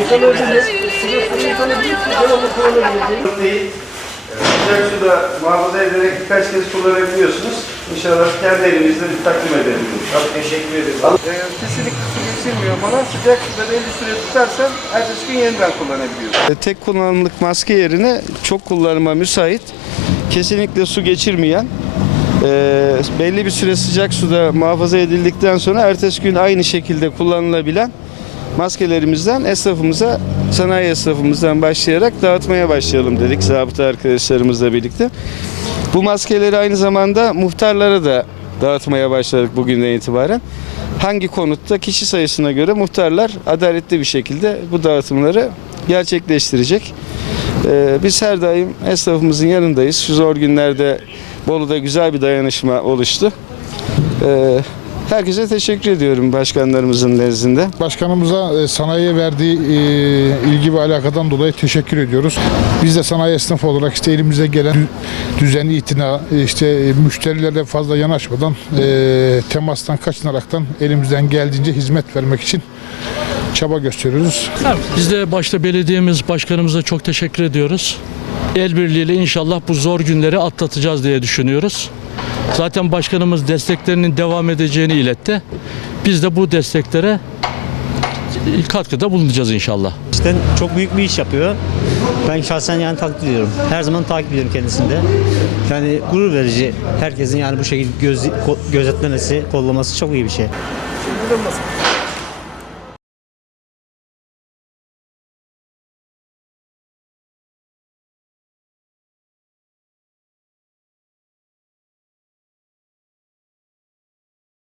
Yıkanabilir. Sıcak yıkanabilir. Devamlı değil. Sıcak suda muhafaza ederek birkaç kez kullanabiliyorsunuz. İnşallah kendi elimizde bir takdim edelim. Çok teşekkür ederim. Ee, kesinlikle su geçirmiyor bana. Sıcak suda belli süre tutarsan ertesi gün yeniden kullanabiliyorsun. Tek kullanımlık maske yerine çok kullanıma müsait, kesinlikle su geçirmeyen, e, belli bir süre sıcak suda muhafaza edildikten sonra ertesi gün aynı şekilde kullanılabilen maskelerimizden esnafımıza, sanayi esnafımızdan başlayarak dağıtmaya başlayalım dedik zabıta arkadaşlarımızla birlikte. Bu maskeleri aynı zamanda muhtarlara da dağıtmaya başladık bugünden itibaren. Hangi konutta kişi sayısına göre muhtarlar adaletli bir şekilde bu dağıtımları gerçekleştirecek. Ee, biz her daim esnafımızın yanındayız. Şu zor günlerde Bolu'da güzel bir dayanışma oluştu. Ee, herkese teşekkür ediyorum başkanlarımızın nezdinde. Başkanımıza e, sanayiye verdiği e, ilgi ve alakadan dolayı teşekkür ediyoruz. Biz de sanayi esnafı olarak işte elimize gelen dü- düzenli itina, e, işte müşterilerle fazla yanaşmadan, temastan kaçınaraktan elimizden geldiğince hizmet vermek için çaba gösteriyoruz. Biz de başta belediyemiz başkanımıza çok teşekkür ediyoruz. El birliğiyle inşallah bu zor günleri atlatacağız diye düşünüyoruz. Zaten başkanımız desteklerinin devam edeceğini iletti. Biz de bu desteklere katkıda bulunacağız inşallah. Gerçekten çok büyük bir iş yapıyor. Ben şahsen yani takdir ediyorum. Her zaman takip ediyorum kendisinde. Yani gurur verici. Herkesin yani bu şekilde göz, gözetlemesi, kollaması çok iyi bir şey. Şimdi de.